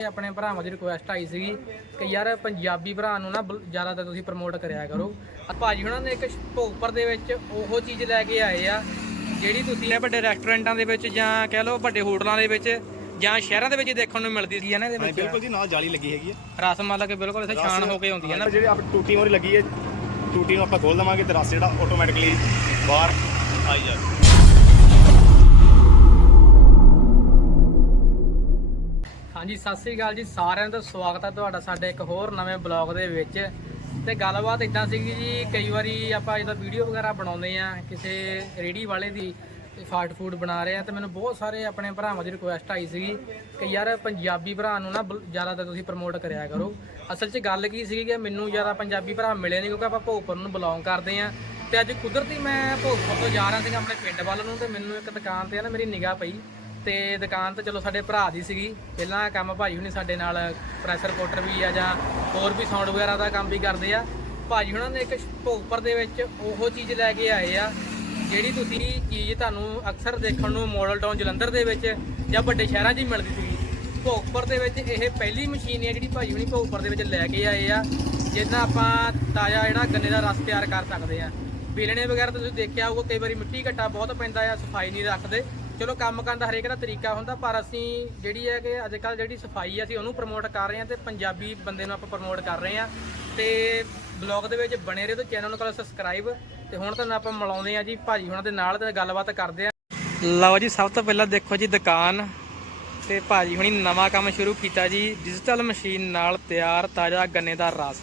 ਆਪਣੇ ਭਰਾਵਾਂ ਦੀ ਰਿਕੁਐਸਟ ਆਈ ਸੀਗੀ ਕਿ ਯਾਰ ਪੰਜਾਬੀ ਭਰਾ ਨੂੰ ਨਾ ਬਲ- ਜ਼ਿਆਦਾਤਰ ਤੁਸੀਂ ਪ੍ਰਮੋਟ ਕਰਿਆ ਕਰੋ। ਆ ਭਾਜੀ ਹੁਣਾਂ ਨੇ ਇੱਕ ਭੋਗਪੁਰ ਦੇ ਵਿੱਚ ਉਹੋ ਚੀਜ਼ ਲੈ ਕੇ ਆਏ ਆ ਜਿਹੜੀ ਤੁਸੀਂ ਵੱਡੇ ਰੈਸਟੋਰੈਂਟਾਂ ਦੇ ਵਿੱਚ ਜਾਂ ਕਹਿ ਲਓ ਵੱਡੇ ਹੋਟਲਾਂ ਦੇ ਵਿੱਚ ਜਾਂ ਸ਼ਹਿਰਾਂ ਦੇ ਵਿੱਚ ਦੇਖਣ ਨੂੰ ਮਿਲਦੀ ਸੀ ਨਾ ਇਹਦੇ ਵਿੱਚ। ਬਿਲਕੁਲ ਜੀ ਨਾਲ ਜਾਲੀ ਲੱਗੀ ਹੈਗੀ ਹੈ ਰਸ ਮਤਲਬ ਕਿ ਬਿਲਕੁਲ ਇੱਥੇ ਛਾਣ ਹੋ ਕੇ ਆਉਂਦੀ ਹੈ ਨਾ। ਜਿਹੜੀ ਆਪ ਟੂਟੀ ਮੋਰੀ ਲੱਗੀ ਹੈ ਟੂਟੀ ਨੂੰ ਆਪਾਂ ਖੋਲ ਦਵਾਂਗੇ ਤੇ ਰਸ ਜਿਹੜਾ ਆਟੋਮੈਟਿਕਲੀ ਬਾਹਰ ਆਈ ਜਾਵੇ। ਹਾਂਜੀ, ਸਤਿ ਸ੍ਰੀ ਅਕਾਲ ਜੀ, ਸਾਰਿਆਂ ਦਾ ਸਵਾਗਤ ਹੈ ਤੁਹਾਡਾ ਸਾਡੇ ਇੱਕ ਹੋਰ ਨਵੇਂ ਬਲੌਗ ਦੇ ਵਿੱਚ। ਤੇ ਗੱਲਬਾਤ ਇਦਾਂ ਸੀਗੀ ਜੀ, ਕਈ ਵਾਰੀ ਆਪਾਂ ਜਦੋਂ ਵੀਡੀਓ ਵਗੈਰਾ ਬਣਾਉਂਦੇ ਆ ਕਿਸੇ ਰੇੜੀ ਵਾਲੇ ਦੀ ਫਾਸਟ ਫੂਡ ਬਣਾ ਰਹੇ ਆ ਤੇ ਮੈਨੂੰ ਬਹੁਤ ਸਾਰੇ ਆਪਣੇ ਭਰਾਵਾਂ ਦੀ ਰਿਕੁਐਸਟ ਆਈ ਸੀਗੀ ਕਿ ਯਾਰ ਪੰਜਾਬੀ ਭਰਾ ਨੂੰ ਨਾ ਜ਼ਿਆਦਾ ਤਾਂ ਤੁਸੀਂ ਪ੍ਰਮੋਟ ਕਰਿਆ ਕਰੋ। ਅਸਲ 'ਚ ਗੱਲ ਕੀ ਸੀਗੀ ਕਿ ਮੈਨੂੰ ਜ਼ਿਆਦਾ ਪੰਜਾਬੀ ਭਰਾ ਮਿਲੇ ਨਹੀਂ ਕਿਉਂਕਿ ਆਪਾਂ ਭੋਗਪੁਰ ਨੂੰ ਬਿਲੋਂਗ ਕਰਦੇ ਆ ਤੇ ਅੱਜ ਕੁਦਰਤੀ ਮੈਂ ਭੋਗਪੁਰ ਤੋਂ ਜਾ ਰਿਹਾ ਸੀਗਾ, ਆਪਣੇ ਪਿੰਡ ਵੱਲ ਨੂੰ, ਤੇ ਮੈਨੂੰ ਇੱਕ ਦੁਕਾਨ ਤੇ ਨਾ ਮੇਰੀ ਨਿਗਾਹ ਪਈ। ਤੇ ਦੁਕਾਨ ਤਾਂ ਚਲੋ ਸਾਡੇ ਭਰਾ ਦੀ ਸੀਗੀ। ਪਹਿਲਾਂ ਕੰਮ ਭਾਜੀ ਹੁਣੀ ਸਾਡੇ ਨਾਲ ਪ੍ਰੈਸ਼ਰ ਕੋਟਰ ਵੀ ਆ ਜਾਂ ਹੋਰ ਵੀ ਸਾਊਂਡ ਵਗੈਰਾ ਦਾ ਕੰਮ ਵੀ ਕਰਦੇ ਆ। ਭਾਜੀ ਹੁਣਾਂ ਨੇ ਇੱਕ ਭੋਗਪੁਰ ਦੇ ਵਿੱਚ ਉਹੋ ਚੀਜ਼ ਲੈ ਕੇ ਆਏ ਆ, ਜਿਹੜੀ ਤੁਸੀਂ ਚੀਜ਼ ਤੁਹਾਨੂੰ ਅਕਸਰ ਦੇਖਣ ਨੂੰ ਮਾਡਲ ਟਾਊਨ ਜਲੰਧਰ ਦੇ ਵਿੱਚ ਜਾਂ ਵੱਡੇ ਸ਼ਹਿਰਾਂ 'ਚ ਹੀ ਮਿਲਦੀ ਸੀਗੀ। ਭੋਗਪੁਰ ਦੇ ਵਿੱਚ ਇਹ ਪਹਿਲੀ ਮਸ਼ੀਨ ਹੈ ਜਿਹੜੀ ਭਾਜੀ ਹੁਣੀ ਭੋਗਪੁਰ ਦੇ ਵਿੱਚ ਲੈ ਕੇ ਆਏ ਆ ਜਿਹਦੇ ਆਪਾਂ ਤਾਜ਼ਾ ਜਿਹੜਾ ਗੰਨੇ ਦਾ ਰਸ ਤਿਆਰ ਕਰ ਸਕਦੇ ਆ। ਪੀਲਣੇ ਵਗੈਰਾ ਤੁਸੀਂ ਦੇਖਿਆ ਹੋਊਗਾ, ਕਈ ਵਾਰੀ ਮਿੱਟੀ ਘੱਟਾ ਬਹੁਤ ਪੈਂਦਾ ਆ, ਸਫ਼ਾਈ ਨਹੀਂ ਰੱਖਦੇ। ਚਲੋ ਕੰਮ ਕਰਨ ਦਾ ਹਰੇਕ ਦਾ ਤਰੀਕਾ ਹੁੰਦਾ ਪਰ ਅਸੀਂ ਜਿਹੜੀ ਹੈ ਕਿ ਅੱਜ ਕੱਲ ਜਿਹੜੀ ਸਫ਼ਾਈ ਆ ਅਸੀਂ ਉਹਨੂੰ ਪ੍ਰਮੋਟ ਕਰ ਰਹੇ ਹਾਂ ਤੇ ਪੰਜਾਬੀ ਬੰਦੇ ਨੂੰ ਆਪਾਂ ਪ੍ਰਮੋਟ ਕਰ ਰਹੇ ਹਾਂ। ਤੇ ਬਲੌਗ ਦੇ ਵਿੱਚ ਬਣੇ ਰਹੋ ਤੇ ਚੈਨਲ ਨੂੰ ਕਰੋ ਸਬਸਕ੍ਰਾਈਬ ਤੇ ਹੁਣ ਤੁਹਾਨੂੰ ਆਪਾਂ ਮਿਲਾਉਂਦੇ ਆ ਜੀ ਭਾਜੀ ਹੁਣਾਂ ਦੇ ਨਾਲ ਤੇ ਗੱਲਬਾਤ ਕਰਦੇ ਆ ਲਓ ਜੀ ਸਭ ਤੋਂ ਪਹਿਲਾਂ ਦੇਖੋ ਜੀ ਦੁਕਾਨ ਤੇ ਭਾਜੀ ਹੁਣੀ ਨਵਾਂ ਕੰਮ ਸ਼ੁਰੂ ਕੀਤਾ ਜੀ ਡਿਜੀਟਲ ਮਸ਼ੀਨ ਨਾਲ ਤਿਆਰ ਤਾਜ਼ਾ ਗੰਨੇ ਦਾ ਰਸ।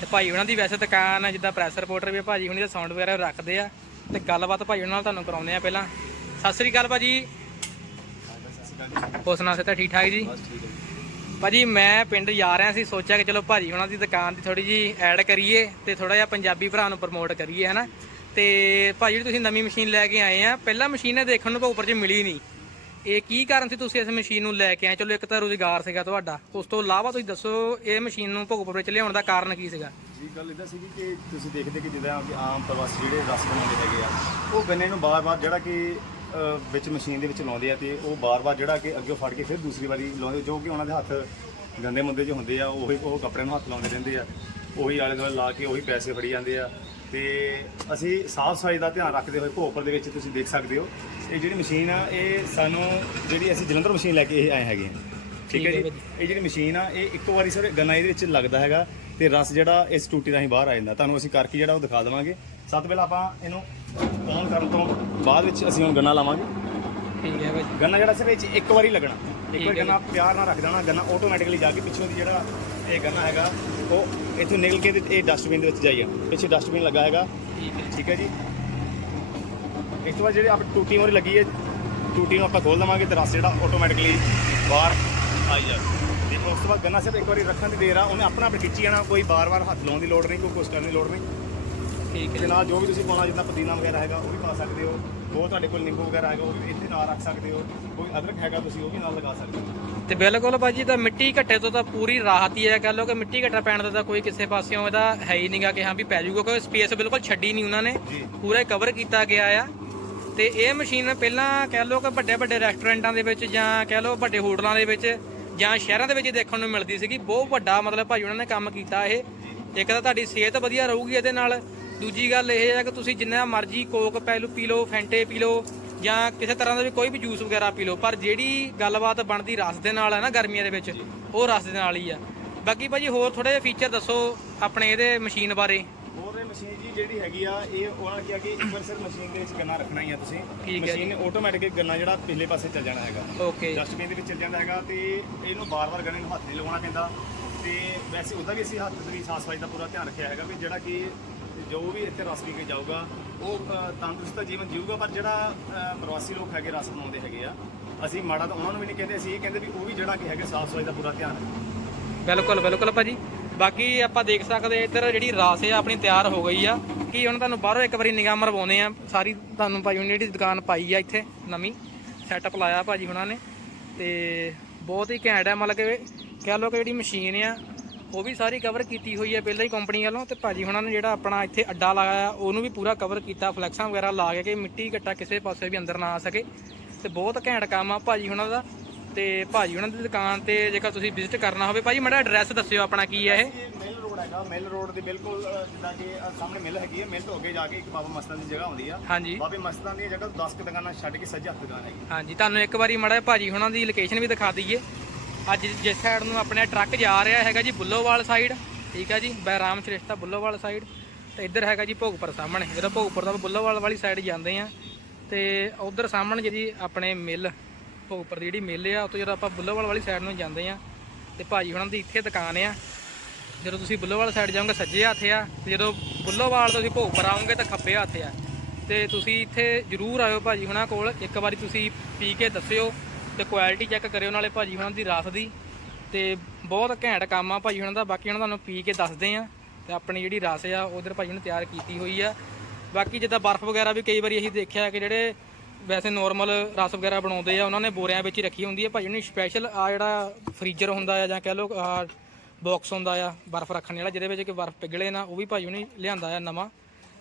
ਤੇ ਭਾਈ ਉਹਨਾਂ ਦੀ ਵੈਸੇ ਦੁਕਾਨ ਹੈ ਜਿੱਦਾਂ ਪ੍ਰੈਸ ਰਿਪੋਰਟਰ ਵੀ ਆ, ਭਾਜੀ ਹੁਣੀ ਦਾ ਸਾਊਂਡ ਵਗੈਰਾ ਰੱਖਦੇ ਆ। ਤੇ ਗੱਲਬਾਤ ਭਾਈ ਉਹਨਾਂ ਨਾਲ ਤੁਹਾਨੂੰ ਕਰਾਉਂਦੇ ਆ ਪਹਿਲਾਂ। ਸਤਿ ਸ੍ਰੀ ਅਕਾਲ ਭਾਜੀ। ਹੋਰ ਸੁਣਾ ਸੇ ਤਾਂ ਠੀਕ ਠਾਕ ਜੀ। ਭਾਜੀ ਮੈਂ ਪਿੰਡ ਜਾ ਰਿਹਾ ਸੀ ਸੋਚਿਆ ਕਿ ਚਲੋ ਭਾਜੀ ਹੁਣਾਂ ਦੀ ਦੁਕਾਨ ਦੀ ਥੋੜੀ ਜੀ ਐਡ ਕਰੀਏ ਤੇ ਥੋੜਾ ਜਿਹਾ ਪੰਜਾਬੀ ਭਰਾ ਨੂੰ ਪ੍ਰਮੋਟ ਕਰੀਏ ਹਨਾ? ਤੇ ਭਾਜੀ ਜਿਹੜੀ ਤੁਸੀਂ ਨਵੀਂ ਮਸ਼ੀਨ ਲੈ ਕੇ ਆਏ ਆ ਪਹਿਲਾਂ ਮਸ਼ੀਨ ਦੇਖਣ ਨੂੰ ਭੋਪਰ 'ਚ ਮਿਲੀ ਨਹੀਂ। ਇਹ ਕੀ ਕਾਰਨ ਸੀ ਤੁਸੀਂ ਇਸ ਮਸ਼ੀਨ ਨੂੰ ਲੈ ਕੇ ਆਏ? ਚਲੋ ਇੱਕ ਤਾਂ ਰੋਜ਼ਗਾਰ ਸੀਗਾ ਤੁਹਾਡਾ ਉਸ ਤੋਂ ਇਲਾਵਾ ਤੁਸੀਂ ਦੱਸੋ ਇਹ ਮਸ਼ੀਨ ਨੂੰ ਭੋਗਪੁਰ ਵਿੱਚ ਲਿਆਉਣ ਦਾ ਕਾਰਨ ਕੀ ਸੀਗਾ? ਜੀ ਗੱਲ ਇਦਾਂ ਸੀਗੀ ਕਿ ਤੁਸੀਂ ਦੇਖਦੇ ਕਿ ਜਿੱਦਾਂ ਆਮ ਪ੍ਰਵਾਸੀ ਜਿਹੜੇ ਰਸ ਬਣਾਉਂਦੇ ਹੈਗੇ ਆ ਉਹ ਗੰਨੇ ਨੂੰ ਬਾਰ-ਬਾਰ ਜਿਹੜਾ ਕਿ ਵਿੱਚ ਮਸ਼ੀਨ ਦੇ ਵਿੱਚ ਲਾਉਂਦੇ ਆ ਤੇ ਉਹ ਬਾਰ-ਬਾਰ ਜਿਹੜਾ ਕਿ ਅੱਗੇ ਫੜ ਕੇ ਫਿਰ ਦੂਸਰੀ ਵਾਰੀ ਲਾਉਂਦੇ ਜੋ ਕਿ ਉਹਨਾਂ ਦੇ ਹੱਥ ਗੰਦੇ ਮੁੰਦੇ 'ਚ ਹੁੰਦੇ ਆ ਉਹੀ ਉਹ ਕੱਪੜੇ ਨੂੰ ਹੱਥ ਲਾਉਂਦੇ ਰਹਿੰਦੇ ਆ। ਉਹੀ ਆਲੇ ਦੁਆਲੇ ਲਾ ਕੇ ਉਹੀ ਪੈਸੇ ਫੜੀ ਜਾਂਦੇ ਆ। ਤੇ ਅਸੀਂ ਸਾਫ਼ ਸਫ਼ਾਈ ਦਾ ਧਿਆਨ ਰੱਖਦੇ ਹੋਏ ਭੋਪਰ ਦੇ ਵਿੱਚ ਤੁਸੀਂ ਦੇਖ ਸਕਦੇ ਹੋ ਇਹ ਜਿਹੜੀ ਮਸ਼ੀਨ ਆ ਇਹ ਸਾਨੂੰ ਜਿਹੜੀ ਅਸੀਂ ਜਲੰਧਰ ਮਸ਼ੀਨ ਲੈ ਕੇ ਇਹ ਆਏ ਹੈਗੇ ਆ। ਠੀਕ ਹੈ ਜੀ? ਇਹ ਜਿਹੜੀ ਮਸ਼ੀਨ ਆ ਇਹ ਇੱਕੋ ਵਾਰੀ ਸਰ ਗੰਨਾ ਇਹਦੇ ਵਿੱਚ ਲੱਗਦਾ ਹੈਗਾ ਤੇ ਰਸ ਜਿਹੜਾ ਇਸ ਟੂਟੀ ਰਾਹੀਂ ਬਾਹਰ ਆ ਜਾਂਦਾ। ਤੁਹਾਨੂੰ ਅਸੀਂ ਕਰਕੇ ਜਿਹੜਾ ਉਹ ਦਿਖਾ ਦੇਵਾਂਗੇ। ਸਭ ਤੋਂ ਪਹਿਲਾਂ ਆਪਾਂ ਇਹਨੂੰ ਔਨ ਕਰਨ ਤੋਂ ਬਾਅਦ ਵਿੱਚ ਅਸੀਂ ਹੁਣ ਗੰਨਾ ਲਾਵਾਂਗੇ। ਠੀਕ ਹੈ ਭਾਜੀ। ਗੰਨਾ ਜਿਹੜਾ ਸਿਰ ਵਿੱਚ ਇੱਕ ਵਾਰੀ ਲੱਗਣਾ। ਇੱਕ ਵਾਰੀ ਗੰਨਾ ਪਿਆਰ ਨਾਲ ਰੱਖ ਦੇਣਾ ਗੰਨਾ ਆਟੋਮੈਟਿਕਲੀ ਜਾ ਕੇ ਪਿੱਛੋਂ ਦੀ ਜਿਹੜਾ ਇਹ ਗੰਨਾ ਹੈਗਾ ਉਹ ਇੱਥੋਂ ਨਿਕਲ ਕੇ ਤੇ ਇਹ ਡਸਟਬਿਨ ਦੇ ਵਿੱਚ ਜਾਈ ਜਾਣਾ। ਪਿੱਛੇ ਡਸਟਬਿਨ ਲੱਗਾ ਹੈਗਾ। ਠੀਕ ਹੈ। ਠੀਕ ਹੈ ਜੀ। ਇਸ ਤੋਂ ਬਾਅਦ ਜਿਹੜੀ ਆਪ ਟੂਟੀ ਮੋਰੀ ਲੱਗੀ ਹੈ ਟੂਟੀ ਨੂੰ ਆਪਾਂ ਖੋਲ ਦਵਾਂਗੇ ਤੇ ਰਸ ਜਿਹੜਾ ਆਟੋਮੈਟਿਕਲੀ ਬਾਹਰ ਆਈ ਜਾਵੇ। ਦੇਖੋ ਉਸ ਤੋਂ ਬਾਅਦ ਗੰਨਾ ਸਿਰਫ ਇੱਕ ਵਾਰੀ ਰੱਖਣ ਦੀ ਦੇਰ ਆ ਉਹਨੇ ਆਪਣਾ ਆਪ ਖਿੱਚੀ ਜਾਣਾ ਕੋਈ ਬਾਰ-ਬਾਰ ਹੱਥ ਲਾਉਣ ਦੀ ਲੋੜ ਨਹੀਂ ਕੋਈ ਕੁਛ ਕਰਨ ਦੀ ਲੋੜ ਨਹੀਂ। ਠੀਕ ਹੈ ਤੇ ਨਾਲ ਜੋ ਵੀ ਤੁਸੀਂ ਪਾਉਣਾ ਜਿੱਦਾਂ ਪੁਦੀਨਾ ਵਗੈਰਾ ਹੈਗਾ ਉਹ ਵੀ ਪਾ ਸਕਦੇ ਹੋ। ਹੋਰ ਤੁਹਾਡੇ ਕੋਲ ਨਿੰਬੂ ਵਗੈਰਾ ਹੈਗਾ ਉਹ ਵੀ ਇੱਥੇ ਨਾਲ ਰੱਖ ਸਕਦੇ ਹੋ। ਕੋਈ ਅਦਰਕ ਹੈਗਾ ਤੁਸੀਂ ਉਹ ਵੀ ਨਾਲ ਲਗਾ ਸਕਦੇ ਹੋ। ਤੇ ਬਿਲਕੁਲ ਭਾਜੀ ਤਾਂ ਮਿੱਟੀ ਘੱਟੇ ਤੋਂ ਤਾਂ ਪੂਰੀ ਰਾਹਤ ਹੀ ਹੈ। ਕਹ ਲਓ ਕਿ ਮਿੱਟੀ ਘੱਟਾ ਪੈਣ ਦਾ ਤਾਂ ਕੋਈ ਕਿਸੇ ਪਾਸਿਓਂ ਇਹਦਾ ਹੈ ਹੀ ਨਹੀਂਗਾ ਕਿ ਹਾਂ ਵੀ ਪੈ ਜਾਊਗਾ ਕੋਈ ਸਪੇਸ ਬਿਲਕੁਲ ਛੱਡੀ ਨਹੀਂ ਉਹਨਾਂ ਨੇ। ਪੂਰਾ ਕਵਰ ਕੀਤਾ ਗਿਆ ਆ। ਤੇ ਇਹ ਮਸ਼ੀਨ ਪਹਿਲਾਂ ਕਹਿ ਲਓ ਕਿ ਵੱਡੇ ਵੱਡੇ ਰੈਸਟੋਰੈਂਟਾਂ ਦੇ ਵਿੱਚ ਜਾਂ ਕਹਿ ਲਓ ਵੱਡੇ ਹੋਟਲਾਂ ਦੇ ਵਿੱਚ ਜਾਂ ਸ਼ਹਿਰਾਂ ਦੇ ਵਿੱਚ ਦੇਖਣ ਨੂੰ ਮਿਲਦੀ ਸੀਗੀ। ਬਹੁਤ ਵੱਡਾ ਮਤਲਬ ਭਾਜੀ ਉਹਨਾਂ ਨੇ ਕੰਮ ਕੀਤਾ ਇਹ। ਇੱਕ ਤਾਂ ਤੁਹਾਡੀ ਸਿਹਤ ਵਧੀਆ ਰਹੂਗੀ ਇਹਦੇ ਨਾਲ। ਦੂਜੀ ਗੱਲ ਇਹ ਹੈ ਕਿ ਤੁਸੀਂ ਜਿੰਨਾ ਮਰਜ਼ੀ ਕੋਕ ਪੈ ਲਓ ਪੀ ਲਓ ਫੈਂਟੇ ਪੀ ਲਓ ਜਾਂ ਕਿਸੇ ਤਰ੍ਹਾਂ ਦਾ ਵੀ ਕੋਈ ਵੀ ਜੂਸ ਵਗੈਰਾ ਪੀ ਲਓ ਪਰ ਜਿਹੜੀ ਗੱਲਬਾਤ ਬਣਦੀ ਰਸ ਦੇ ਨਾਲ ਹੈ ਨਾ ਗਰਮੀਆਂ ਦੇ ਵਿੱਚ ਉਹ ਰਸ ਦੇ ਨਾਲ ਹੀ ਆ। ਬਾਕੀ ਭਾਜੀ ਹੋਰ ਥੋੜੇ ਜਿਹੇ ਫੀਚਰ ਦੱਸੋ ਆਪਣੇ ਇਹਦੇ ਮਸ਼ੀਨ ਬਾਰੇ। ਹੋਰ ਇਹ ਮਸ਼ੀਨ ਜੀ ਜਿਹੜੀ ਹੈਗੀ ਆ ਇਹ ਉਹਨਾਂ ਨੇ ਕਿਹਾ ਕਿ ਇੱਕ ਵਾਰ ਸਿਰ ਮਸ਼ੀਨ ਦੇ ਵਿੱਚ ਗੰਨਾ ਰੱਖਣਾ ਹੀ ਆ ਤੁਸੀਂ। ਮਸ਼ੀਨ ਨੇ ਆਟੋਮੈਟਿਕ ਗੰਨਾ ਜਿਹੜਾ ਪਿਛਲੇ ਪਾਸੇ ਚੱਲ ਜਾਣਾ ਹੈਗਾ। ਓਕੇ ਡਸਟਬਿਨ ਦੇ ਵਿੱਚ ਚੱਲ ਜਾਂਦਾ ਹੈਗਾ ਤੇ ਇਹਨੂੰ ਬਾਰ-ਬਾਰ ਗੰਨੇ ਨੂੰ ਹੱਥ ਨਹੀਂ ਲਗਾਉਣਾ ਪੈਂਦਾ। ਤੇ ਵੈਸੇ ਉਹਦਾ ਵੀ ਅਸੀਂ ਹੱਥ ਦੀ ਸਾਫ਼ ਸਫ਼ਾਈ ਦਾ ਪੂਰਾ ਧਿਆਨ ਰੱਖਿਆ ਹੈਗਾ ਵੀ ਜਿਹੜਾ ਕਿ ਜੋ ਵੀ ਇੱਥੇ ਰਸ ਪੀ ਕੇ ਜਾਊਗਾ, ਉਹ ਤੰਦਰੁਸਤ ਤਾਂ ਜੀਵਨ ਜੀਊਗਾ, ਪਰ ਜਿਹੜਾ ਪ੍ਰਵਾਸੀ ਲੋਕ ਹੈਗੇ, ਰਸ ਬਣਾਉਂਦੇ ਹੈਗੇ ਆ, ਅਸੀਂ ਮਾੜਾ ਤਾਂ ਉਹਨਾਂ ਨੂੰ ਵੀ ਨਹੀਂ ਕਹਿੰਦੇ, ਅਸੀਂ ਇਹ ਕਹਿੰਦੇ ਵੀ ਉਹ ਵੀ ਜਿਹੜਾ ਕਿ ਹੈਗਾ ਸਾਫ਼ ਸਫ਼ਾਈ ਦਾ ਪੂਰਾ ਧਿਆਨ ਰੱਖੇ ਬਿਲਕੁਲ ਬਿਲਕੁਲ ਭਾਜੀ। ਬਾਕੀ ਆਪਾਂ ਦੇਖ ਸਕਦੇ ਇੱਧਰ ਜਿਹੜੀ ਰਾਸ ਹੈ ਆਪਣੀ ਤਿਆਰ ਹੋ ਗਈ ਆ। ਕੀ ਹੁਣ ਤੁਹਾਨੂੰ ਬਾਹਰੋਂ ਇੱਕ ਵਾਰੀ ਨਿਗਾਹ ਮਰਵਾਉਂਦੇ ਆ, ਸਾਰੀ ਤੁਹਾਨੂੰ ਭਾਜੀ ਹੁਣੀ ਜਿਹੜੀ ਦੁਕਾਨ ਪਾਈ ਆ ਇੱਥੇ, ਨਵੀਂ। ਸੈਟਅਪ ਲਾਇਆ ਭਾਜੀ ਉਹਨਾਂ ਨੇ। ਤੇ ਬਹੁਤ ਹੀ ਘੈਂਟ ਹੈ ਮਤਲਬ ਕਿ ਕਹਿ ਲਓ ਕਿ ਜਿਹੜੀ ਮਸ਼ੀਨ ਆ ਉਹ ਵੀ ਸਾਰੀ ਕਵਰ ਕੀਤੀ ਹੋਈ ਹੈ ਪਹਿਲਾਂ ਹੀ ਕੰਪਨੀ ਵੱਲੋਂ ਤੇ ਭਾਜੀ ਹੁਣਾਂ ਨੇ ਜਿਹੜਾ ਆਪਣਾ ਇੱਥੇ ਅੱਡਾ ਲਗਾਇਆ ਉਹਨੂੰ ਵੀ ਪੂਰਾ ਕਵਰ ਕੀਤਾ ਫਲੈਕਸਾਂ ਵਗੈਰਾ ਲਾ ਕੇ ਕਿ ਮਿੱਟੀ ਘੱਟਾ ਕਿਸੇ ਪਾਸੇ ਵੀ ਅੰਦਰ ਨਾ ਆ ਸਕੇ। ਤੇ ਬਹੁਤ ਘੈਂਟ ਕੰਮ ਆ ਭਾਜੀ ਹੁਣਾਂ ਦਾ ਤੇ ਭਾਜੀ ਉਹਨਾਂ ਦੀ ਦੁਕਾਨ ਤੇ ਜੇਕਰ ਤੁਸੀਂ ਵਿਜ਼ਿਟ ਕਰਨਾ ਹੋਵੇ ਭਾਜੀ ਮਾੜਾ ਐਡਰੈਸ ਦੱਸਿਓ ਆਪਣਾ ਕੀ ਹੈ ਇਹ। ਮਿਲ ਰੋਡ ਹੈਗਾ ਮਿਲ ਰੋਡ ਦੇ ਬਿਲਕੁਲ ਜਿੱਦਾਂ ਕਿ ਸਾਹਮਣੇ ਮਿਲ ਹੈਗੀ ਹੈ ਮਿਲ ਤੋਂ ਅੱਗੇ ਜਾ ਕੇ ਇੱਕ ਬਾਬਾ ਮਸਤਾਨ ਦੀ ਜਗ੍ਹਾ ਆਉਂਦੀ ਆ। ਹਾਂਜੀ। ਬਾਬੇ ਮਸਤਾਨ ਦੀ ਜਗ੍ਹਾ ਤੋਂ 10 ਕੁ ਦੁਕਾਨਾਂ ਛੱਡ ਕੇ ਸੱਜੇ ਹੱਥ ਦੁਕਾਨ ਹੈਗੀ। ਹਾਂਜੀ ਤੁਹਾਨੂੰ ਇੱਕ ਵਾਰੀ ਮਾੜਾ ਭਾਜੀ ਹੁਣਾਂ ਦੀ ਲੋਕੇਸ਼ਨ ਵੀ ਦਿਖਾ ਦਈਏ। ਅੱਜ ਜਿਸ ਸਾਈਡ ਨੂੰ ਆਪਣੇ ਟਰੱਕ ਜਾ ਰਿਹਾ ਹੈਗਾ ਜੀ ਬੁੱਲੋਵਾਲ ਸਾਈਡ ਠੀਕ ਹੈ ਜੀ ਬੈਰਾਮ ਸ਼੍ਰੇਸ਼ਟਾ ਬੁੱਲੋਵਾਲ ਸਾਈਡ ਤੇ ਇੱਧਰ ਹੈਗਾ ਜੀ ਭੋਗਪੁਰ ਸਾਹਮਣੇ, ਜਦੋਂ ਭੋਗਪੁਰ ਦਾ ਬੁੱਲੋਵਾਲ ਵਾਲੀ ਸਾਈਡ ਜਾਂਦੇ ਆ ਤੇ ਉਧਰ ਸਾਹਮਣੇ ਜਿਹੜੀ ਆਪਣੇ ਮਿੱਲ, ਭੋਗਪੁਰ ਦੀ ਜਿਹੜੀ ਮਿੱਲ ਆ, ਉੱਥੋਂ ਜਦੋਂ ਆਪਾਂ ਬੁੱਲੋਵਾਲ ਵਾਲੀ ਸਾਈਡ ਨੂੰ ਜਾਂਦੇ ਆ ਤੇ ਭਾਜੀ ਹੁਣਾਂ ਦੀ ਇੱਥੇ ਦੁਕਾਨ ਆ, ਜਦੋਂ ਤੁਸੀਂ ਬੁੱਲੋਵਾਲ ਸਾਈਡ ਜਾਓਗੇ ਸੱਜੇ ਹੱਥ ਆ, ਤੇ ਜਦੋਂ ਬੁੱਲੋਵਾਲ ਤੋਂ ਤੁਸੀਂ ਭੋਗਪੁਰ ਆਓਗੇ ਤਾਂ ਖੱਬੇ ਹੱਥ ਆ, ਤੇ ਤੁਸੀਂ ਇੱਥੇ ਜਰੂਰ ਆਇਓ ਭਾਜੀ ਹੁਣਾਂ ਕੋਲ, ਇੱਕ ਵਾਰੀ ਤੁਸੀਂ ਪੀ ਕੇ ਦੱਸਿਓ ਤੇ ਕੁਆਲਿਟੀ ਚੈੱਕ ਕਰਿਓ, ਨਾਲੇ ਭਾਜੀ ਹੁਣਾਂ ਦੀ ਰਸ ਦੀ। ਤੇ ਬਹੁਤ ਘੈਂਟ ਕੰਮ ਆ ਭਾਜੀ ਹੁਣਾਂ ਦਾ, ਬਾਕੀ ਉਹਨਾਂ ਤੁਹਾਨੂੰ ਪੀ ਕੇ ਦੱਸਦੇ ਆ। ਤੇ ਆਪਣੀ ਜਿਹੜੀ ਰਸ ਆ, ਉਧਰ ਭਾਜੀ ਨੇ ਤਿਆਰ ਕੀਤੀ ਹੋਈ ਆ। ਬਾਕੀ ਜਿੱਦਾਂ ਬਰਫ਼ ਵਗੈਰਾ ਵੀ ਕਈ ਵਾਰੀ ਅਸੀਂ ਦੇਖਿਆ ਕਿ ਜਿਹੜੇ ਵੈਸੇ ਨਾਰਮਲ ਰਸ ਵਗੈਰਾ ਬਣਾਉਂਦੇ ਆ ਉਹਨਾਂ ਨੇ ਬੋਰਿਆਂ ਵਿੱਚ ਹੀ ਰੱਖੀ ਹੁੰਦੀ ਹੈ ਭਾਜੀ ਨੇ ਸਪੈਸ਼ਲ ਆ ਜਿਹੜਾ ਫ੍ਰੀਜ਼ਰ ਹੁੰਦਾ ਆ, ਜਾਂ ਕਹਿ ਲਓ, ਆ ਬਾਕਸ ਹੁੰਦਾ ਆ, ਬਰਫ਼ ਰੱਖਣ ਵਾਲਾ, ਜਿਹਦੇ ਵਿੱਚ ਕਿ ਬਰਫ਼ ਪਿਘਲੇ ਨਾ, ਉਹ ਵੀ ਭਾਜੀ ਨੇ ਲਿਆਂਦਾ ਆ ਨਵਾਂ।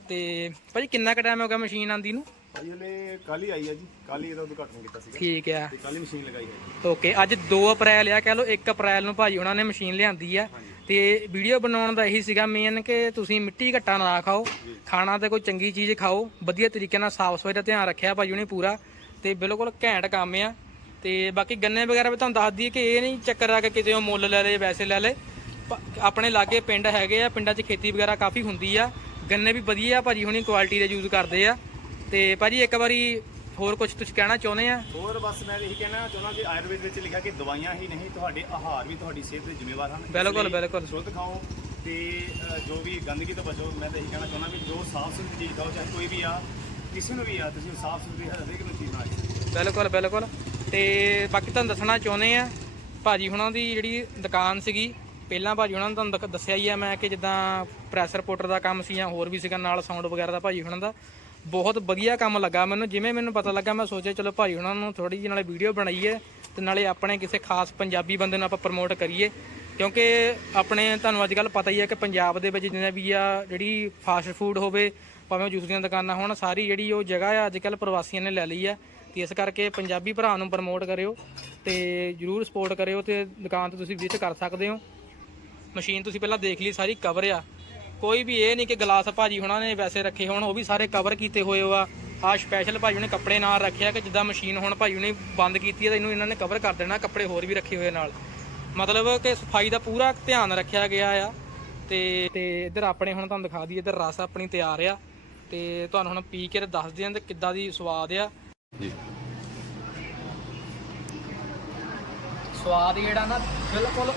ਤੇ ਭਾਜੀ ਕਿੰਨਾ ਕੁ ਟਾਈਮ ਹੋ ਗਿਆ ਮਸ਼ੀਨ ਆਂਦੀ ਨੂੰ? ਭਾਈ ਉਹਨੇ ਕੱਲ ਹੀ ਆਈ ਆ ਜੀ। ਕੱਲ ਹੀ ਇਹਦਾ ਉਦਘਾਟਨ ਕੀਤਾ ਸੀਗਾ। ਠੀਕ ਆ। ਤੇ ਕੱਲ ਹੀ ਮਸ਼ੀਨ ਲਗਾਈ ਹੈ ਓਕੇ ਅੱਜ 2 ਅਪ੍ਰੈਲ ਆ ਕਹਿ ਲਓ 1 ਅਪ੍ਰੈਲ ਨੂੰ ਭਾਜੀ ਉਹਨਾਂ ਨੇ ਮਸ਼ੀਨ ਲਿਆਂਦੀ ਆ। ਤੇ ਵੀਡੀਓ ਬਣਾਉਣ ਦਾ ਇਹੀ ਸੀਗਾ ਮੇਨ ਕਿ ਤੁਸੀਂ ਮਿੱਟੀ ਘੱਟਾ ਨਾ ਖਾਓ ਖਾਣਾ ਤੇ ਕੋਈ ਚੰਗੀ ਚੀਜ਼ ਖਾਓ ਵਧੀਆ ਤਰੀਕੇ ਨਾਲ ਸਾਫ਼ ਸਫ਼ਾਈ ਦਾ ਧਿਆਨ ਰੱਖਿਆ ਭਾਜੀ ਉਹਨੇ ਪੂਰਾ। ਤੇ ਬਿਲਕੁਲ ਘੈਂਟ ਕੰਮ ਆ। ਤੇ ਬਾਕੀ ਗੰਨੇ ਵਗੈਰਾ ਵੀ ਤੁਹਾਨੂੰ ਦੱਸ ਦਈਏ ਕਿ ਇਹ ਨਹੀਂ ਚੱਕਰ ਆ ਕਿ ਕਿਤੇ ਉਹ ਮੁੱਲ ਲੈ ਲਏ ਵੈਸੇ ਲੈ ਲਏ ਆਪਣੇ ਲਾਗੇ ਪਿੰਡ ਹੈਗੇ ਆ ਪਿੰਡਾਂ 'ਚ ਖੇਤੀ ਵਗੈਰਾ ਕਾਫੀ ਹੁੰਦੀ ਆ। ਗੰਨੇ ਵੀ ਵਧੀਆ ਭਾਜੀ ਹੁਣੀ ਕੁਆਲਿਟੀ ਦੇ ਯੂਜ਼ ਕਰਦੇ ਆ। ਤੇ ਭਾਜੀ ਇੱਕ ਵਾਰੀ ਹੋਰ ਕੁਝ ਤੁਸੀਂ ਕਹਿਣਾ ਚਾਹੁੰਦੇ ਆ? ਹੋਰ ਬਸ ਮੈਂ ਇਹੀ ਕਹਿਣਾ ਚਾਹੁੰਦਾ ਕਿ ਆਯੁਰਵੇਦ ਵਿੱਚ ਲਿਖਿਆ ਕਿ ਦਵਾਈਆਂ ਹੀ ਨਹੀਂ ਤੁਹਾਡੇ ਆਹਾਰ ਵੀ ਤੁਹਾਡੀ ਸਿਹਤ ਦੇ ਜ਼ਿੰਮੇਵਾਰ ਹਨ। ਬਿਲਕੁਲ, ਬਿਲਕੁਲ। ਸ਼ੁੱਧ ਖਾਓ ਤੇ ਜੋ ਵੀ ਗੰਦਗੀ ਤੋਂ ਬਚੋ ਮੈਂ ਤਾਂ ਇਹੀ ਕਹਿਣਾ ਚਾਹੁੰਦਾ ਵੀ ਜੋ ਸਾਫ਼ ਸੁਥਰੀ ਚੀਜ਼ ਖਾਓ ਚਾਹੇ ਕੋਈ ਵੀ ਆ ਕਿਸੇ ਨੂੰ ਵੀ ਆ ਤੁਸੀਂ ਸਾਫ਼ ਸੁਥਰੀ ਹਰੇਕ ਨੂੰ ਚੀਜ਼ ਨਾਲ ਬਿਲਕੁਲ ਬਿਲਕੁਲ। ਤੇ ਬਾਕੀ ਤੁਹਾਨੂੰ ਦੱਸਣਾ ਚਾਹੁੰਦੇ ਆ ਭਾਜੀ ਹੁਣਾਂ ਦੀ ਜਿਹੜੀ ਦੁਕਾਨ ਸੀਗੀ ਪਹਿਲਾਂ ਭਾਜੀ ਹੁਣਾਂ ਨੇ ਤੁਹਾਨੂੰ ਦੱਸਿਆ ਹੀ ਆ ਮੈਂ ਕਿ ਜਿੱਦਾਂ ਪ੍ਰੈਸ ਰਿਪੋਰਟਰ ਦਾ ਕੰਮ ਸੀ ਜਾਂ ਹੋਰ ਵੀ ਸੀਗਾ ਨਾਲ ਸਾਊਂਡ ਵਗੈਰਾ ਦਾ ਭਾਜੀ ਹੁਣਾਂ ਦਾ। ਬਹੁਤ ਵਧੀਆ ਕੰਮ ਲੱਗਾ ਮੈਨੂੰ, ਜਿਵੇਂ ਮੈਨੂੰ ਪਤਾ ਲੱਗਾ, ਮੈਂ ਸੋਚਿਆ ਚਲੋ ਭਾਜੀ ਉਹਨਾਂ ਨੂੰ ਥੋੜੀ ਜਿਹੀ ਨਾਲੇ ਵੀਡੀਓ ਬਣਾਈਏ ਤੇ ਨਾਲੇ ਆਪਣੇ ਕਿਸੇ ਖਾਸ ਪੰਜਾਬੀ ਬੰਦੇ ਨੂੰ ਆਪਾਂ ਪ੍ਰਮੋਟ ਕਰੀਏ। ਕਿਉਂਕਿ ਆਪਣੇ, ਤੁਹਾਨੂੰ ਅੱਜ ਕੱਲ ਪਤਾ ਹੀ ਹੈ ਕਿ ਪੰਜਾਬ ਦੇ ਵਿੱਚ ਜਿੰਨੇ ਵੀ ਆ ਜਿਹੜੀ ਫਾਸਟ ਫੂਡ ਹੋਵੇ, ਭਾਵੇਂ ਜੂਸ ਦੀਆਂ ਦੁਕਾਨਾਂ ਹੋਣ, ਸਾਰੀ ਜਿਹੜੀ ਉਹ ਜਗ੍ਹਾ ਆ ਅੱਜ ਕੱਲ ਪ੍ਰਵਾਸੀਆਂ ਨੇ ਲੈ ਲਈ ਆ। ਤੇ ਇਸ ਕਰਕੇ ਪੰਜਾਬੀ ਭਰਾ ਨੂੰ ਪ੍ਰਮੋਟ ਕਰਿਓ ਤੇ ਜਰੂਰ ਸਪੋਰਟ ਕਰਿਓ ਤੇ ਦੁਕਾਨ ਤੇ ਤੁਸੀਂ ਵਿਜ਼ਿਟ ਕਰ ਸਕਦੇ ਹੋ। ਮਸ਼ੀਨ ਤੁਸੀਂ ਪਹਿਲਾਂ ਦੇਖ ਲਈ, ਸਾਰੀ ਕਵਰ ਆ। ਕੋਈ ਵੀ ਇਹ ਨਹੀਂ ਕਿ ਗਲਾਸ ਭਾਜੀ ਹੁਣਾਂ ਨੇ ਵੈਸੇ ਰੱਖੇ ਹੋਣ ਉਹ ਵੀ ਸਾਰੇ ਕਵਰ ਕੀਤੇ ਹੋਏ ਆ। ਆ ਸਪੈਸ਼ਲ ਭਾਜੀ ਨੇ ਕੱਪੜੇ ਨਾਲ ਰੱਖਿਆ ਕਿ ਜਿੱਦਾਂ ਮਸ਼ੀਨ ਹੁਣ ਭਾਜੀ ਨੇ ਬੰਦ ਕੀਤੀ ਹੈ ਤਾਂ ਇਹਨੂੰ ਇਹਨਾਂ ਨੇ ਕਵਰ ਕਰ ਦੇਣਾ ਕੱਪੜੇ ਹੋਰ ਵੀ ਰੱਖੇ ਹੋਏ ਨਾਲ। ਮਤਲਬ ਕਿ ਸਫ਼ਾਈ ਦਾ ਪੂਰਾ ਧਿਆਨ ਰੱਖਿਆ ਗਿਆ ਆ ਤੇ ਤੇ ਇੱਧਰ ਆਪਣੇ ਹੁਣ ਤੁਹਾਨੂੰ ਦਿਖਾ ਦਈਏ ਇੱਧਰ ਰਸ ਆਪਣੀ ਤਿਆਰ ਆ। ਤੇ ਤੁਹਾਨੂੰ ਹੁਣ ਪੀ ਕੇ ਤੇ ਦੱਸਦੇ ਆਂ ਤੇ ਕਿੱਦਾਂ ਦੀ ਸਵਾਦ ਆ। ਜੀ। ਸਵਾਦ ਜਿਹੜਾ ਨਾ ਬਿਲਕੁਲ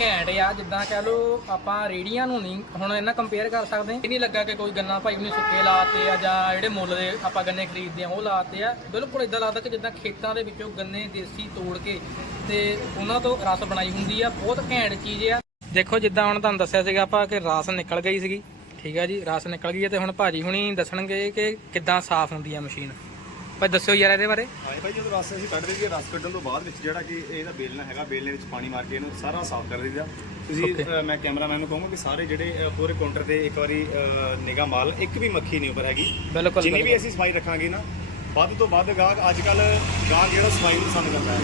ਘੈਂਟ ਆ, ਜਿੱਦਾਂ ਕਹਿ ਲਓ ਆਪਾਂ ਰੇੜੀਆਂ ਨੂੰ ਨਹੀਂ, ਹੁਣ ਇਹਨਾਂ ਕੰਪੇਅਰ ਕਰ ਸਕਦੇ, ਇਹ ਨਹੀਂ ਲੱਗਾ ਕਿ ਕੋਈ ਗੰਨਾ ਭਾਈ ਉਹਨੇ ਸੁੱਕੇ ਲਾਤੇ ਆ ਜਾਂ ਜਿਹੜੇ ਮੁੱਲ ਦੇ ਆਪਾਂ ਗੰਨੇ ਖਰੀਦਦੇ ਆ, ਉਹ ਲਾਤੇ ਆ। ਬਿਲਕੁਲ ਇਦਾਂ ਲੱਗਦਾ ਕਿ ਜਿੱਦਾਂ ਖੇਤਾਂ ਦੇ ਵਿੱਚੋਂ ਗੰਨੇ ਦੇਸੀ ਤੋੜ ਕੇ ਤੇ ਉਹਨਾਂ ਤੋਂ ਰਸ ਬਣਾਈ ਹੁੰਦੀ ਆ, ਬਹੁਤ ਘੈਂਟ ਚੀਜ਼ ਆ। ਦੇਖੋ, ਜਿੱਦਾਂ ਹੁਣ ਤੁਹਾਨੂੰ ਦੱਸਿਆ ਸੀਗਾ ਆਪਾਂ ਕਿ ਰਸ ਨਿਕਲ ਗਈ ਸੀਗੀ, ਠੀਕ ਆ ਜੀ, ਰਸ ਨਿਕਲ ਗਈ ਹੈ ਤੇ ਹੁਣ ਭਾਜੀ ਹੁਣੀ ਦੱਸਣਗੇ ਕਿ ਕਿੱਦਾਂ ਸਾਫ਼ ਹੁੰਦੀ ਆ ਮਸ਼ੀਨ। ਭਾਈ ਦੱਸਿਓ ਯਾਰ ਇਹਦੇ ਬਾਰੇ। ਹਾਂ ਭਾਈ ਜਦੋਂ ਰਸ ਅਸੀਂ ਕੱਢਦੇ ਜੀ ਰਸ ਕੱਢਣ ਤੋਂ ਬਾਅਦ ਵਿੱਚ ਜਿਹੜਾ ਕਿ ਇਹਦਾ ਬੇਲਣਾ ਹੈਗਾ ਬੇਲਣੇ ਵਿੱਚ ਪਾਣੀ ਮਾਰ ਕੇ ਇਹਨੂੰ ਸਾਰਾ ਸਾਫ਼ ਕਰ ਦਈਦਾ। ਤੁਸੀਂ ਅ, ਮੈਂ ਕੈਮਰਾਮੈਨ ਨੂੰ ਕਹੂੰਗਾ ਕਿ ਸਾਰੇ ਜਿਹੜੇ ਅ, ਪੂਰੇ ਕਾਊਂਟਰ ਤੇ ਇੱਕ ਵਾਰੀ ਨਿਗਾ ਮਾਲ ਇੱਕ ਵੀ ਮੱਖੀ ਨਹੀਂ ਉੱਪਰ ਹੈਗੀ। ਬਿਲਕੁਲ ਜਿੰਨੀ ਵੀ ਅਸੀਂ ਸਫ਼ਾਈ ਰੱਖਾਂਗੇ ਨਾ ਵੱਧ ਤੋਂ ਵੱਧ ਗਾਹਕ ਅੱਜ ਕੱਲ ਗਾਹਕ ਜਿਹੜਾ ਸਫ਼ਾਈ ਨੂੰ ਪਸੰਦ ਕਰਦਾ ਹੈ।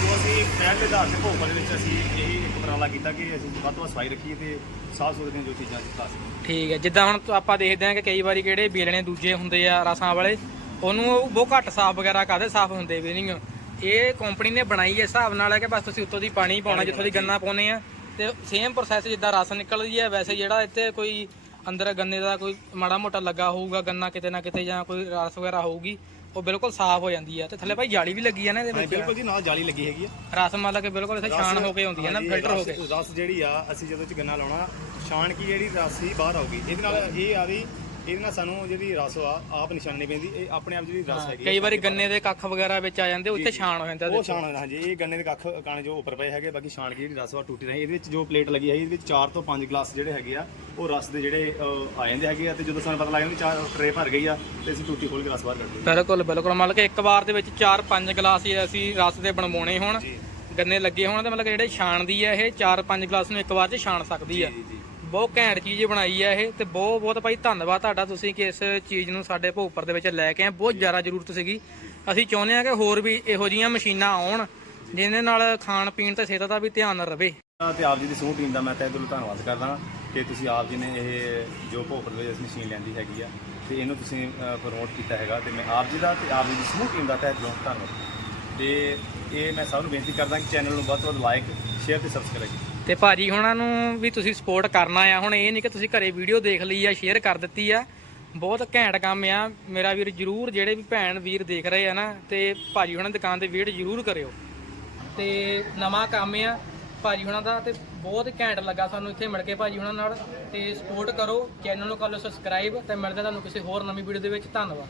ਸੋ ਅਸੀਂ ਪਹਿਲ ਦੇ ਆਧਾਰ ਤੇ ਭੋਪਾ ਦੇ ਵਿੱਚ ਅਸੀਂ ਇਹ ਇੱਕ ਉਪਰਾਲਾ ਕੀਤਾ ਕਿ ਅਸੀਂ ਵੱਧ ਤੋਂ ਵੱਧ ਸਫ਼ਾਈ ਰੱਖੀਏ ਤੇ ਸਾਫ਼ ਸੁਥਰੀਆਂ ਦੀਆਂ ਜੋ ਚੀਜ਼ਾਂ ਅਸੀਂ ਖਾ ਸਕੀਏ। ਠੀਕ ਹੈ ਜਿੱਦਾਂ ਹੁਣ ਆਪਾਂ ਦੇਖਦੇ ਹਾਂ ਕਿ ਕਈ ਵਾਰੀ ਕਿਹੜੇ ਬੇਲਣੇ ਦੂਜੇ ਹੁੰਦੇ ਆ ਰਸਾਂ ਵਾਲੇ ਉਹਨੂੰ ਉਹ ਬਹੁਤ ਘੱਟ ਸਾਫ਼ ਵਗੈਰਾ ਕਰਦੇ ਸਾਫ਼ ਹੁੰਦੇ ਵੀ ਨਹੀਂ। ਇਹ ਕੰਪਨੀ ਨੇ ਬਣਾਈ ਇਸ ਹਿਸਾਬ ਨਾਲ ਹੈ ਕਿ ਬਸ ਤੁਸੀਂ ਉੱਤੋਂ ਦੀ ਪਾਣੀ ਪਾਉਣਾ ਜਿੱਥੋਂ ਦੀ ਗੰਨਾ ਪਾਉਨੇ ਆ। ਤੇ ਸੇਮ ਪ੍ਰੋਸੈਸ ਜਿੱਦਾਂ ਰਸ ਨਿਕਲਦੀ ਹੈ ਵੈਸੇ ਜਿਹੜਾ ਇੱਥੇ ਕੋਈ ਅੰਦਰ ਗੰਨੇ ਦਾ ਕੋਈ ਮਾੜਾ ਮੋਟਾ ਲੱਗਾ ਹੋਊਗਾ ਗੰਨਾ ਕਿਤੇ ਨਾ ਕਿਤੇ ਜਾਂ ਕੋਈ ਰਸ ਵਗੈਰਾ ਹੋਊਗੀ ਉਹ ਬਿਲਕੁਲ ਸਾਫ਼ ਹੋ ਜਾਂਦੀ ਹੈ। ਤੇ ਥੱਲੇ ਭਾਈ ਜਾਲੀ ਵੀ ਲੱਗੀ ਆ ਨਾ ਇਹਦੇ ਹਾਂ ਵਿੱਚ। ਬਿਲਕੁਲ ਜੀ ਨਾਲ ਜਾਲੀ ਲੱਗੀ ਹੈਗੀ ਆ। ਰਸ ਮਤਲਬ ਕਿ ਬਿਲਕੁਲ ਇੱਥੇ ਛਾਣ ਹੋ ਕੇ ਆਉਂਦੀ ਹੈ ਨਾ ਫਿਲਟਰ ਹੋ ਕੇ। ਰਸ- ਰਸ ਜਿਹੜੀ ਆ ਅਸੀਂ ਜਦੋਂ ਚ ਗੰਨਾ ਲਾਉਣਾ ਛਾਣ ਕੀ ਜਿਹੜੀ ਰਸ ਹੀ ਬਾਹਰ ਆਊਗੀ। ਇਹਦੇ ਨਾਲ ਇਹ ਆ ਵੀ ਇਹਦੇ ਨਾਲ ਸਾਨੂੰ ਜਿਹੜੀ ਰਸ ਆ ਆਪ ਨਿਸ਼ਾਨ ਪੈਂਦੀ ਇਹ ਆਪਣੇ ਆਪ ਜਿਹੜੀ ਰਸ ਹੈਗੀ ਕਈ ਵਾਰੀ ਗੰਨੇ ਦੇ ਕੱਖ ਵਗੈਰਾ ਵਿੱਚ ਆ ਜਾਂਦੇ ਉੱਥੇ ਛਾਣ ਹੋ ਜਾਂਦਾ ਉਹ ਛਾਣ ਹੋਣਾ ਹਾਂਜੀ ਇਹ ਗੰਨੇ ਦੇ ਕੱਖ ਕਾਣੇ ਜੋ ਉੱਪਰ ਪਏ ਹੈਗੇ ਬਾਕੀ ਛਾਣ ਕੀ ਜਿਹੜੀ ਰਸ ਆ ਟੁੱਟੀ ਰਹੀ। ਇਹਦੇ ਵਿੱਚ ਜੋ ਪਲੇਟ ਲੱਗੀ ਹੈ ਇਹਦੇ ਵਿੱਚ 4 ਤੋਂ 5 ਗਲਾਸ ਜਿਹੜੇ ਹੈਗੇ ਆ ਉਹ ਰਸ ਦੇ ਜਿਹੜੇ ਆ ਜਾਂਦੇ ਹੈਗੇ ਆ ਤੇ ਜਦੋਂ ਸਾਨੂੰ ਪਤਾ ਲੱਗ ਜਾਂਦਾ ਚਾਰ ਟਰੇ ਭਰ ਗਈ ਆ ਤੇ ਅਸੀਂ ਟੂਟੀ ਖੋਲ ਕੇ ਰਸ ਬਾਹਰ ਕੱਢ ਦਿੰਦੇ ਬਿਲਕੁਲ ਬਿਲਕੁਲ। ਮਤਲਬ ਕਿ ਇੱਕ ਵਾਰ ਦੇ ਵਿੱਚ 4-5 ਗਲਾਸ ਹੀ ਅਸੀਂ ਰਸ ਦੇ ਬਣਵਾਉਣੇ ਹੋਣ ਗੰਨੇ ਲੱਗੇ ਹੋਣ ਤੇ ਮਤਲਬ ਜਿਹੜੇ ਛਾਣਦੀ ਆ ਇਹ 4-5 ਗਲਾਸ ਨੂੰ ਇੱਕ ਵਾਰ 'ਚ ਛਾਣ ਸਕਦੀ ਆ। ਜੀ। ਬਹੁਤ ਘੈਂਟ ਚੀਜ਼ ਬਣਾਈ ਹੈ ਇਹ ਤੇ ਬਹੁਤ ਬਹੁਤ ਭਾਈ ਧੰਨਵਾਦ ਤੁਹਾਡਾ ਤੁਸੀਂ ਕਿ ਇਸ ਚੀਜ਼ ਨੂੰ ਸਾਡੇ ਭੋਪਰ ਦੇ ਵਿੱਚ ਲੈ ਕੇ ਆਏ। ਬਹੁਤ ਜ਼ਿਆਦਾ ਜ਼ਰੂਰਤ ਸੀਗੀ। ਅਸੀਂ ਚਾਹੁੰਦੇ ਹਾਂ ਕਿ ਹੋਰ ਵੀ ਇਹੋ ਜਿਹੀਆਂ ਮਸ਼ੀਨਾਂ ਆਉਣ ਜਿਹਦੇ ਨਾਲ ਖਾਣ ਪੀਣ ਤੇ ਸਿਹਤ ਦਾ ਵੀ ਧਿਆਨ ਰਵੇ। ਤੇ ਆਪ ਜੀ ਦੀ ਸਮੂਹ ਟੀਮ ਦਾ ਮੈਂ ਤਹਿ ਦਿਲੋਂ ਧੰਨਵਾਦ ਕਰਦਾ ਕਿ ਤੁਸੀਂ ਆਪ ਜੀ ਨੇ ਇਹ ਜੋ ਭੋਪਰ ਵਿੱਚ ਮਸ਼ੀਨ ਲੈਂਦੀ ਹੈਗੀ ਆ ਤੇ ਇਹਨੂੰ ਤੁਸੀਂ ਪ੍ਰਮੋਟ ਕੀਤਾ ਹੈਗਾ ਤੇ ਮੈਂ ਆਪ ਜੀ ਦਾ ਤੇ ਆਪ ਜੀ ਦੀ ਸਮੂਹ ਟੀਮ ਦਾ ਤਹਿ ਦਿਲੋਂ ਧੰਨਵਾਦ। ਤੇ ਇਹ ਮੈਂ ਸਭ ਨੂੰ ਬੇਨਤੀ ਕਰਦਾ ਕਿ ਚੈਨਲ ਨੂੰ ਵੱਧ ਤੋਂ ਵੱਧ ਲਾਈਕ ਸ਼ੇਅਰ ਤੇ ਸਬਸਕ੍ਰਾਈਬ ਤੇ ਭਾਜੀ ਹੁਣਾਂ ਨੂੰ ਵੀ ਤੁਸੀਂ ਸਪੋਰਟ ਕਰਨਾ ਆ। ਹੁਣ ਇਹ ਨਹੀਂ ਕਿ ਤੁਸੀਂ ਘਰੇ ਵੀਡੀਓ ਦੇਖ ਲਈ ਆ ਸ਼ੇਅਰ ਕਰ ਦਿੱਤੀ ਆ। ਬਹੁਤ ਘੈਂਟ ਕੰਮ ਆ। ਮੇਰਾ ਵੀਰ ਜਰੂਰ ਜਿਹੜੇ ਵੀ ਭੈਣ ਵੀਰ ਦੇਖ ਰਹੇ ਆ ਨਾ, ਤੇ ਭਾਜੀ ਹੁਣਾਂ ਦੀ ਦੁਕਾਨ ਤੇ ਵਿਜ਼ਿਟ ਜਰੂਰ ਕਰਿਓ। ਤੇ ਨਵਾਂ ਕੰਮ ਆ ਭਾਜੀ ਹੁਣਾਂ ਦਾ ਤੇ ਬਹੁਤ ਘੈਂਟ ਲੱਗਾ ਸਾਨੂੰ ਇੱਥੇ ਮਿਲ ਕੇ ਭਾਜੀ ਹੁਣਾਂ ਨਾਲ। ਤੇ ਸਪੋਰਟ ਕਰੋ ਚੈਨਲ ਨੂੰ ਕਰ ਲਓ ਸਬਸਕ੍ਰਾਈਬ ਤੇ ਮਿਲਦੇ ਤੁਹਾਨੂੰ ਕਿਸੇ ਹੋਰ ਨਵੀਂ ਵੀਡੀਓ ਦੇ ਵਿੱਚ। ਧੰਨਵਾਦ।